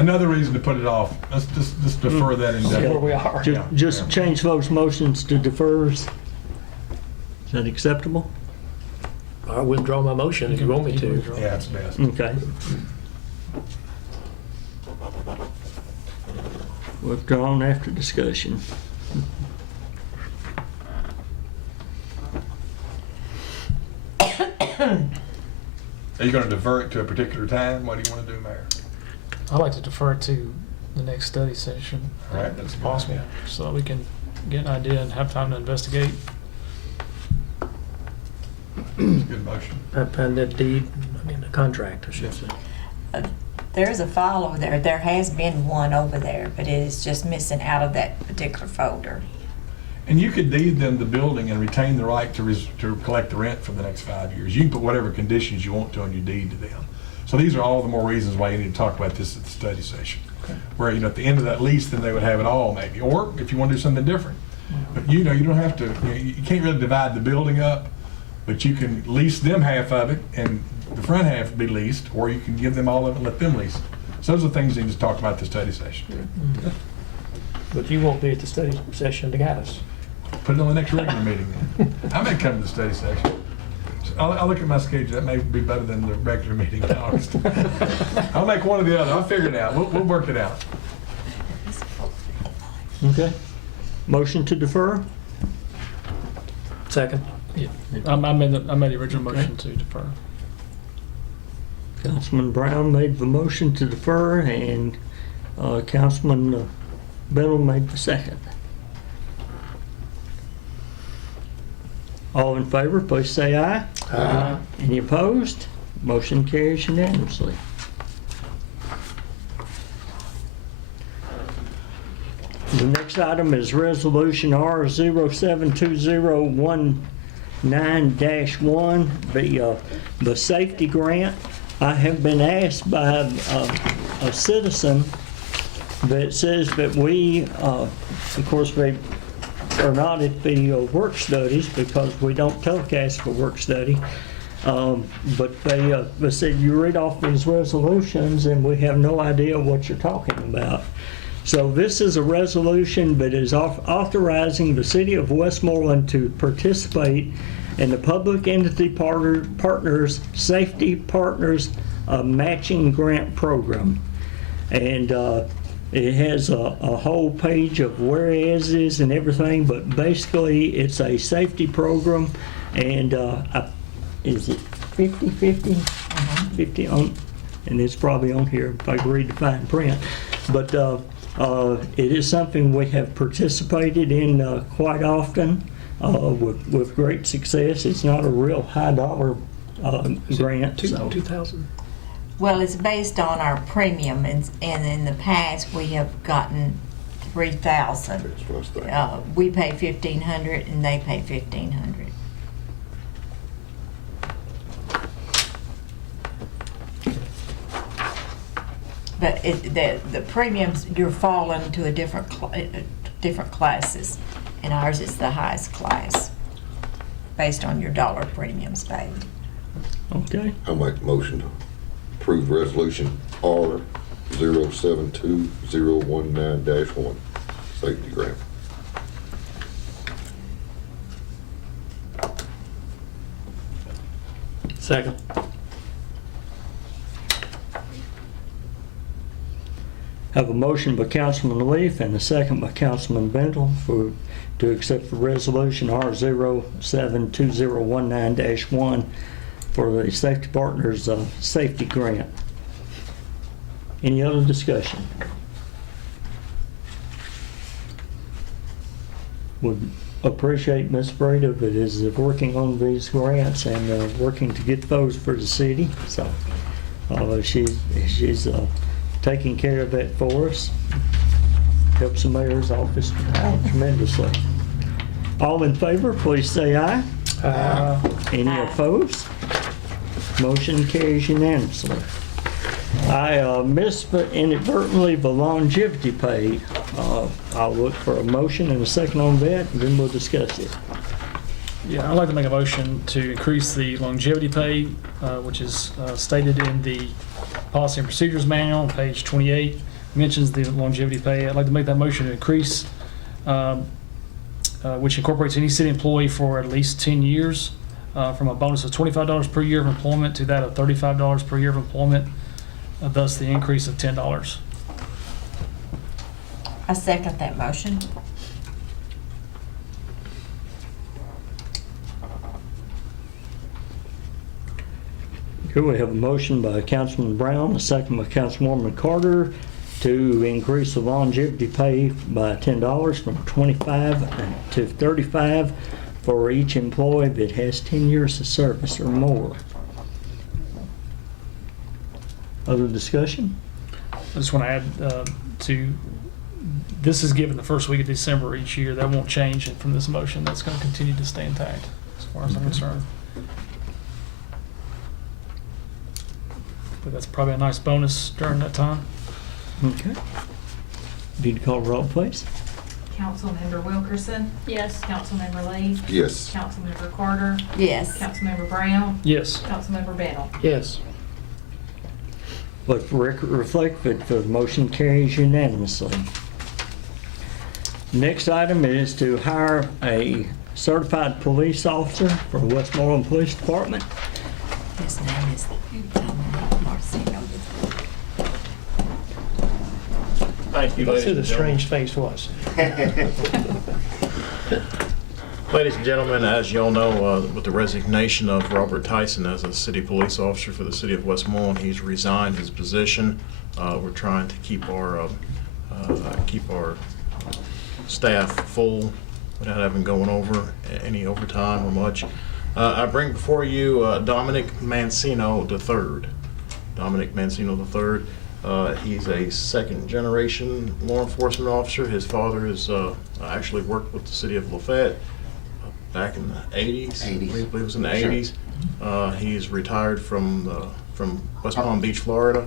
another reason to put it off. Let's just defer that See where we indefinitely. are. Yeah. Just change folks' motions to defers. Is that acceptable? I'll withdraw my motion if you want me to. Yeah, it's best. Okay. Withdrawn after discussion. Are you going to divert it to a particular time? What do you want to do, Mayor? I'd like to defer it to the next study session. All right, that's If a good possible, idea. so that we can get an idea and have time to investigate. Good motion. And that deed, the contract, I should say. There's a file over there. There has been one over there, but it is just missing out of that particular folder. And you could deed them the building and retain the right to collect the rent for the next 5 years. You can put whatever conditions you want to on your deed to them. So these are all the more reasons why you need to talk about this at the study session. Where, at the end of that lease, then they would have it all maybe. Or if you want to do something different. But you don't have to, you can't really divide the building up, but you can lease them half of it and the front half be leased, or you can give them all of it and let them lease it. So those are things you need to talk about at the study session. But you won't be at the study session to guide us. Put it on the next regular meeting then. I may come to the study session. So I'll look at my schedule. That may be better than the regular meeting in August. I'll make one or the other. I'll figure it out. We'll work it out. Okay. Motion to defer? Second. Yeah, I made the original motion to defer. Councilman Brown made the motion to defer, and Councilman Bennell made the second. All in favor, please say aye. Aye. Any opposed? Motion carries unanimously. The next item is Resolution R072019-1, the safety grant. I have been asked by a citizen that says that we, of course, we are not at the work studies because we don't telecast for work study. But they said you read off these resolutions and we have no idea what you're talking about. So this is a resolution that is authorizing the city of Westmoreland to participate in the Public Entity Partners Safety Partners Matching Grant Program. And it has a whole page of whereases and everything, but basically it's a safety program. And is it 50/50? 50 on, and it's probably on here if I can read the fine print. But it is something we have participated in quite often with great success. It's not a real high dollar grant. So. 2,000. Well, it's based on our premium, and in the past, we have gotten 3,000. That's what I was thinking. We pay 1,500 and they pay 1,500. But the premiums, you're falling to a different classes, and ours is the highest class, based on your dollar premiums paid. Okay. I'll make a motion to approve resolution R072019-1, safety grant. Second. Have a motion by Councilman Leaf and a second by Councilman Bendel to accept the resolution R072019-1 for the Safety Partners Safety Grant. Any other discussion? Would appreciate Ms. Breda that is working on these grants and working to get those for the city. So she's taking care of that for us. Helps the mayor's office out tremendously. All in favor, please say aye. Any opposed? Motion carries unanimously. I missed inadvertently the longevity pay. I'll look for a motion and a second on that, and then we'll discuss it. Yeah, I'd like to make a motion to increase the longevity pay, which is stated in the Policy and Procedures Manual on page 28. mentions the longevity pay. I'd like to make that motion to increase, which incorporates any city employee for at least 10 years, from a bonus of $25 per year of employment to that of $35 per year of employment, thus the increase of $10. I second that motion. Here we have a motion by Councilman Brown, a second by Councilwoman Carter to increase the longevity pay by $10 from 25 to 35 for each employee that has 10 years of service or more. Other discussion? I just want to add this is given the first week of December each year. That won't change from this motion. That's going to continue to stay intact as far as I'm concerned. But that's probably a nice bonus during that time. Okay. Need to call roll, please? Councilmember Wilkerson. Yes. Councilmember Lee. Yes. Councilmember Carter. Yes. Councilmember Brown. Yes. Councilmember Bennell. Yes. But for record reflected, the motion carries unanimously. Next item is to hire a certified police officer for Westmoreland Police Department. His name is Marcino. Thank you, Let's ladies see the and gentlemen. strange face was. Ladies and gentlemen, as you all know, with the resignation of Robert Tyson as a city police officer for the city of Westmoreland, he's resigned his position. We're trying to keep our staff full without having going over any overtime or much. I bring before you Dominic Mancino III. Dominic Mancino III. He's a second-generation law enforcement officer. His father has actually worked with the city of Lafayette back in the 80s. I believe it was in the 80s. He's retired from West Palm Beach, Florida.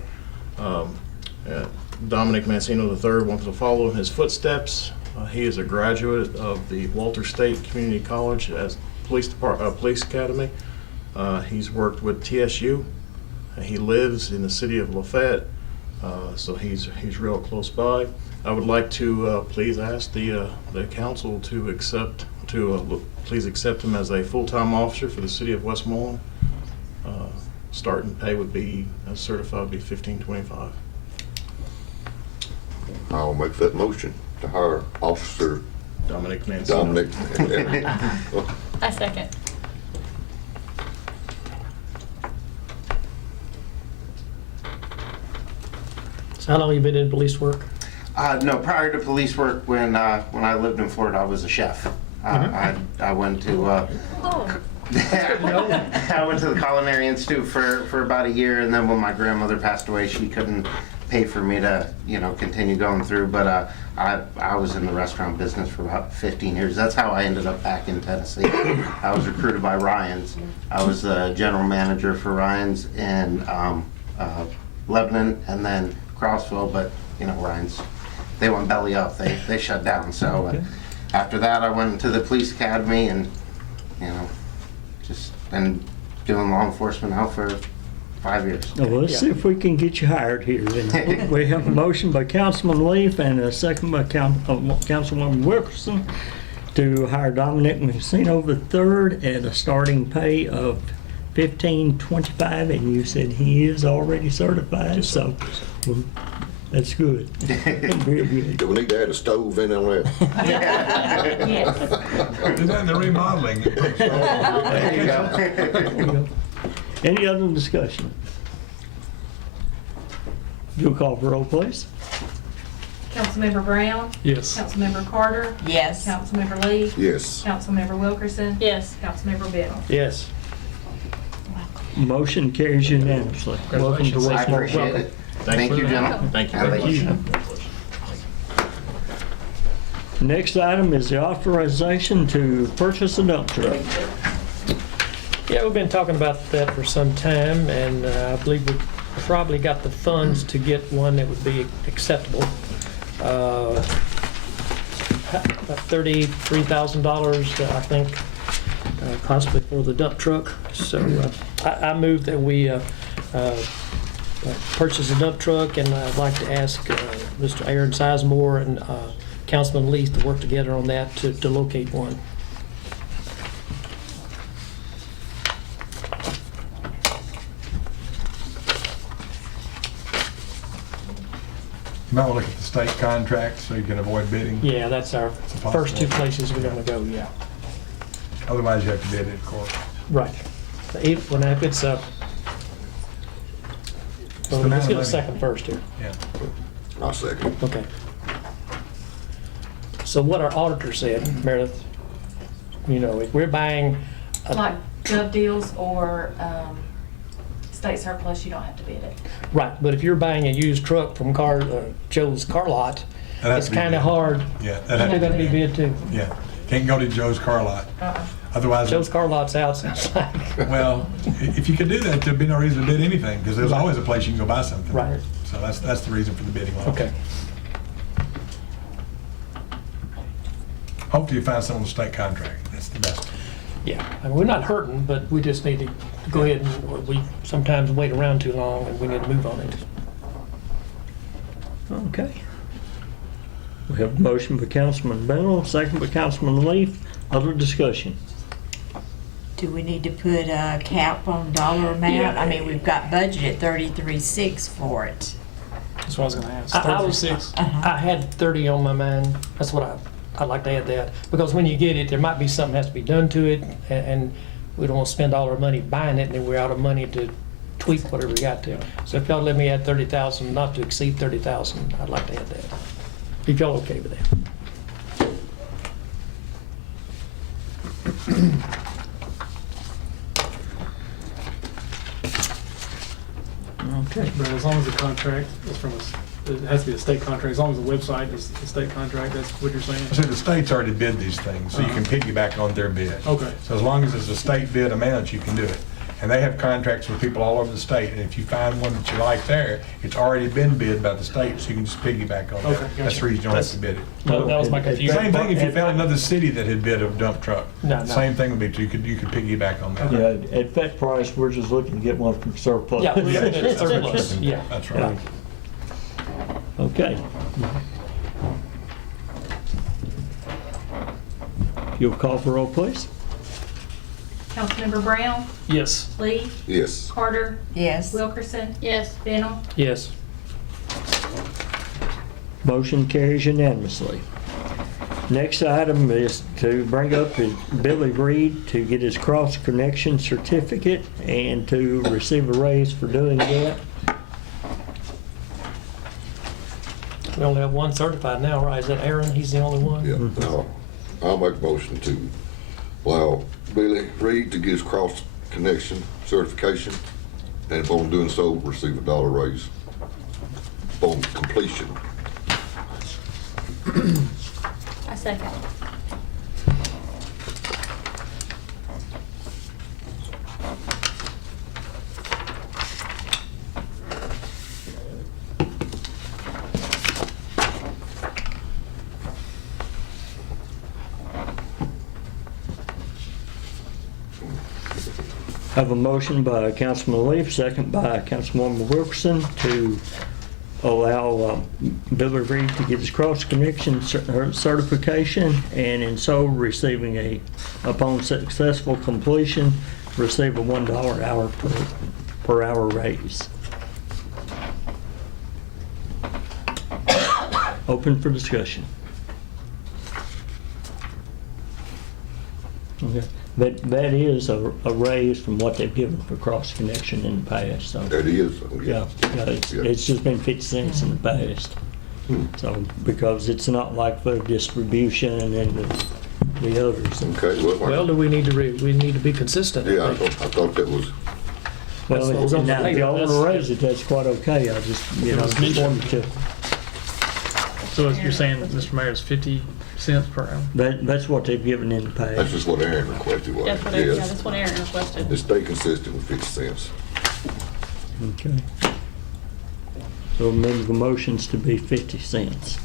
Dominic Mancino III wants to follow in his footsteps. He is a graduate of the Walter State Community College as police academy. He's worked with TSU. He lives in the city of Lafayette, so he's real close by. I would like to please ask the council to please accept him as a full-time officer for the city of Westmoreland. Starting pay would be, as certified, would be $15.25. I'll make that motion to hire Officer Dominic Mancino. Dominic. I second. So how long have you been in police work? No, prior to police work, when I lived in Florida, I was a chef. I went to Oh, I went to the Culinary Institute for about a year, and then when my grandmother passed away, she couldn't pay for me to continue going through. But I was in the restaurant business for about 15 years. That's how I ended up back in Tennessee. I was recruited by Ryan's. I was the general manager for Ryan's in Lebanon and then Crossville, but Ryan's, they went belly up. They shut down. So after that, I went into the police academy and just been doing law enforcement now for 5 years. Now, let's see if we can get you hired here. Then. We have a motion by Councilman Leaf and a second by Councilwoman Wilkerson to hire Dominic Mancino III at a starting pay of $15.25, and you said he is already certified, so that's good. Very good. Do we need to add a stove in on that? Yes. Is that in the remodeling? There you go. There you go. Any other discussion? Do a call for roll, please. Councilmember Brown. Yes. Councilmember Carter. Yes. Councilmember Lee. Yes. Councilmember Wilkerson. yes. Councilmember Bennell. Yes. Motion carries unanimously. Welcome to I Westmoreland. appreciate it. Thank you, gentlemen. Thank you very Thank you. much. Next item is the authorization to purchase a dump truck. Yeah, we've been talking about that for some time, and I believe we probably got the funds to get one that would be acceptable. About $33,000, I think, possibly for the dump truck. So I move that we purchase a dump truck, and I'd like to ask Mr. Aaron Sizemore and Councilman Leith to work together on that to locate one. You might want to look at the state contract so you can avoid bidding. Yeah, that's our a first two possibility. places we're gonna go, yeah. Otherwise, you have to bid it, of course. Right. If it's the well, amount let's of get a money. second first here. Yeah. I'll second. Okay. So what our auditor said, Meredith, you know, if we're buying Like gov deals or state surplus, you don't have to bid it. right, but if you're buying a used truck from Joe's car lot, That'd have it's to be kind of bid. hard. Yeah, Still that'd have gotta to be bid too. Yeah, can't go to Joe's car lot. Otherwise, Joe's car lot's out, sounds like. well, if you could do that, there'd be no reason to bid anything, because there's always a place you can go buy something. Right. So that's the reason for the bidding law. Okay. Hopefully you find some on the state contract. That's the best. Yeah, I mean, we're not hurting, but we just need to go ahead and, we sometimes wait around too long and we need to move on it. Okay. We have a motion by Councilman Bennell, second by Councilman Leaf. Other discussion? Do we need to put a cap on dollar amount? I mean, we've got budgeted 33.6 for it. That's what I was gonna ask. I was- 36. I had 30 on my mind. That's what I'd like to add that. Because when you get it, there might be something has to be done to it, and we don't want to spend all our money buying it, and then we're out of money to tweak whatever we got to. So if y'all let me add 30,000, not to exceed 30,000, I'd like to add that. If y'all okay with that. Okay. But as long as the contract is from it has to be a state contract, as long as the website is the state contract, that's what you're saying? I said the state's already bid these things, so you can piggyback on their bid. Okay. So as long as it's a state bid amount, you can do it. And they have contracts with people all over the state, and if you find one that you like there, it's already been bid by the state, so you can just piggyback on Okay, that. That's gotcha. the reason you don't have to bid it. That was my confusion. Same thing if you found another city that had bid a dump truck. No. Same thing would be, you could piggyback on that. Yeah, at that price, we're just looking to get one from surplus. Yeah, we're Yeah, looking at surplus, yeah. That's right. Okay. You'll call for roll, please? Councilmember Brown, Yes. Lee, Yes. Carter, Yes. Wilkerson, Yes. Bennell. Yes. Motion carries unanimously. Next item is to bring up is Billy Reed to get his cross-connection certificate and to receive a raise for doing that. We only have one certified now, right? Is that Aaron? He's the only one? Yeah, I'll make a motion to allow Billy Reed to get his cross connection certification, and upon doing so, receive a dollar raise upon completion. I second. Have a motion by Councilman Leaf, second by Councilwoman Wilkerson to allow Billy Reed to get his cross-connection certification, and in so receiving upon successful completion, receive a $1 per hour raise. Open for discussion. Okay. That is a raise from what they've given for cross-connection in the past, so. That is. Yeah, it's just been 50 cents in the past. So, because it's not like the distribution and the others. Okay, Well, do we need to be consistent? yeah, I thought that was, Well, That's what was on the now, if paper. y'all want to raise it, that's quite okay. I just, It was mentioned. wanted to, So you're saying, Mr. Mayor, it's 50 cents per hour? that's what they've given in the that's past. just what Aaron requested, was That's what, yeah, that's what Aaron requested. To stay consistent with 50 cents. Okay. So amend the motions to be 50 cents.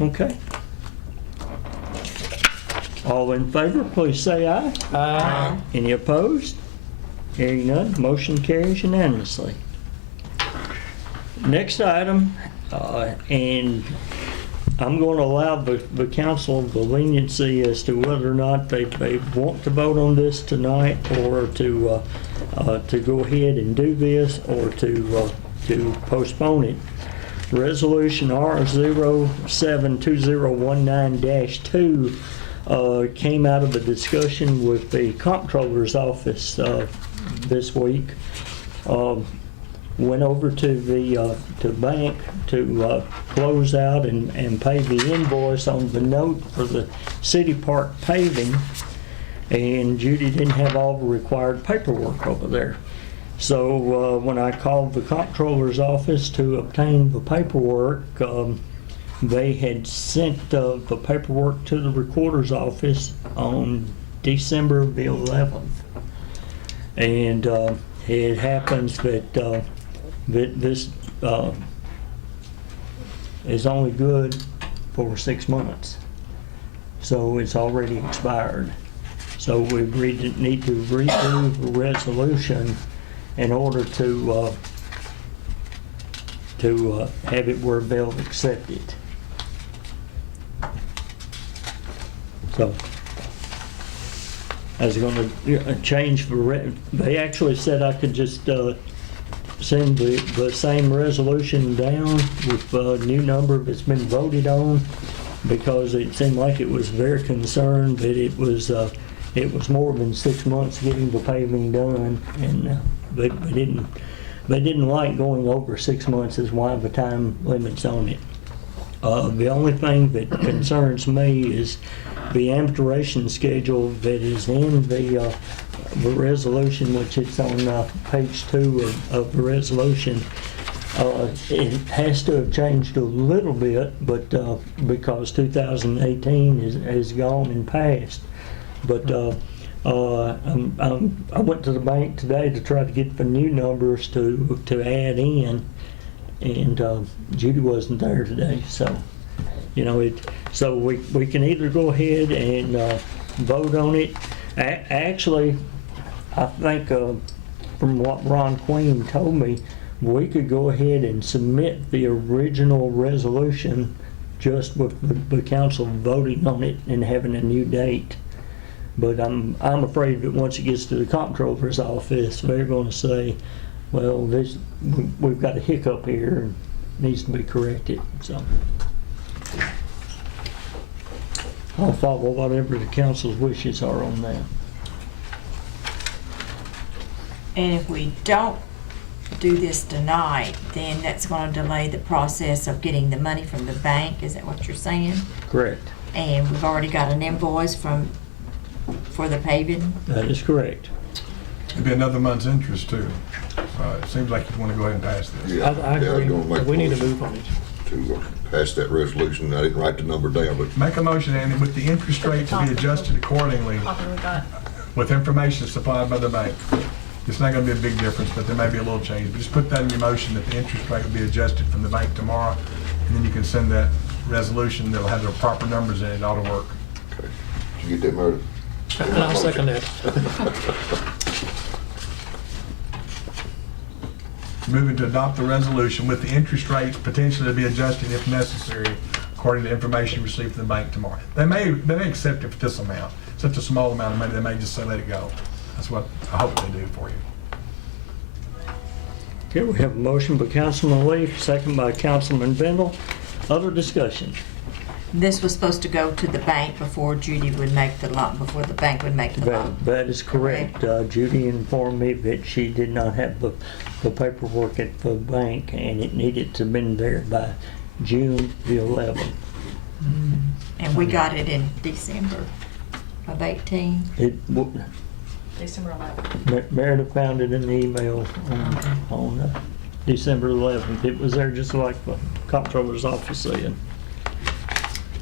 Okay. All in favor, please say aye. Aye. Any opposed? Hearing none, motion carries unanimously. Next item, and I'm going to allow the council the leniency as to whether or not they want to vote on this tonight, or to go ahead and do this, or to postpone it. Resolution R072019-2 came out of a discussion with the comptroller's office this week. Went over to the bank to close out and pay the invoice on the note for the city park paving, and Judy didn't have all the required paperwork over there. So when I called the comptroller's office to obtain the paperwork, they had sent the paperwork to the recorder's office on December the 11th. And it happens that this is only good for 6 months. So it's already expired. So we need to redo the resolution in order to have it where they'll accept it. So I was going to change they actually said I could just send the same resolution down with a new number that's been voted on, because it seemed like it was very concerned that it was more than 6 months getting the paving done, and they didn't like going over 6 months is why the time limit's on it. The only thing that concerns me is the amortization schedule that is in the resolution, which is on page 2 of the resolution. It has to have changed a little bit, but because 2018 has gone and passed. But I went to the bank today to try to get the new numbers to add in, and Judy wasn't there today, so so we can either go ahead and vote on it. Actually, I think from what Ron Queen told me, we could go ahead and submit the original resolution just with the council voting on it and having a new date. But I'm afraid that once it gets to the comptroller's office, they're going to say, well, we've got a hiccup here and needs to be corrected. So I'll follow whatever the council's wishes are on that. And if we don't do this tonight, then that's going to delay the process of getting the money from the bank. Is that what you're saying? Correct. And we've already got an invoice for the paving? That is correct. It'd be another month's interest too. It seems like you want to go ahead and pass this. Yeah, I yeah, agree. gonna make We need to motion move on it. to pass that resolution. I didn't write the number down, but Make a motion, Andy, with the interest rate to be adjusted accordingly Copy we got. with information supplied by the bank. It's not going to be a big difference, but there may be a little change. But just put that in your motion that the interest rate will be adjusted from the bank tomorrow, and then you can send that resolution. That'll have the proper numbers in it. It ought to work. did you get that, Meredith? And I'll second that. Moving to adopt the resolution with the interest rates potentially to be adjusted if necessary, according to information received from the bank tomorrow. They may accept it for this amount. Such a small amount of money, they may just say let it go. That's what I hope they do for you. Okay, we have a motion by Councilman Leaf, second by Councilman Bendel. Other discussion? This was supposed to go to the bank before Judy would make the loan, before the bank would make the loan. That is correct. Judy informed me that she did not have the paperwork at the bank, and it needed to have been there by June the 11th. And we got it in December of 18. December 11th. Meredith found it in the email on December 11th. It was there just like the comptroller's office said.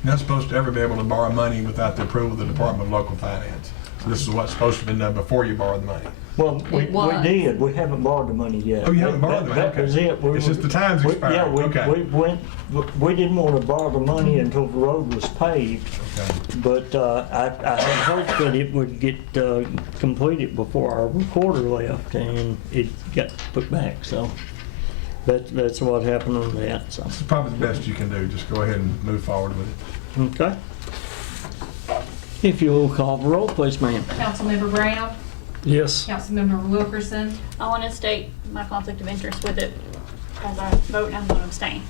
You're not supposed to ever be able to borrow money without the approval of the Department of Local Finance. So this is what's supposed to have been done before you borrowed the money. Well, we It was. did, we haven't borrowed the money yet. Oh, you haven't borrowed the money? That was Okay. it. We It's were- just the time's we- expired. Yeah, Okay. we didn't want to borrow the money until the road was paved, Okay. but I had hoped that it would get completed before our recorder left, and it got put back, so that's what happened on that, so. It's probably the best you can do. Just go ahead and move forward with it. Okay. If you'll call the roll, please, ma'am. Councilmember Brown, Yes. Councilmember Wilkerson, I want to state my conflict of interest with it as I vote and I'm going to abstain.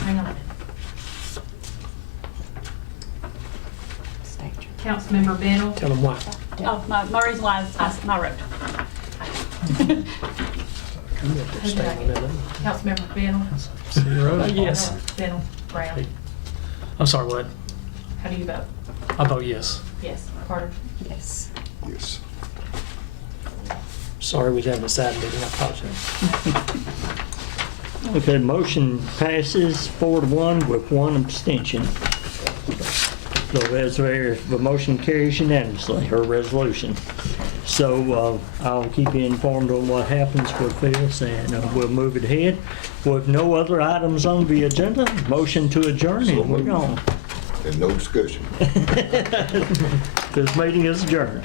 hang on. Councilmember Bennell, Tell them why. Oh, my reason why is my road. Councilmember Bennell. Yes. Bennell, Brown. I'm sorry, what? How do you vote? I vote yes. Yes. Carter? Yes. Yes. Sorry, we having a sad meeting, I apologize. Okay, motion passes 4-1 with 1 abstention. So that's where the motion carries unanimously, her resolution. So I'll keep you informed on what happens with this, and we'll move it ahead. With no other items on the agenda, motion to adjourn, and we're gone. And no discussion. This meeting is adjourned.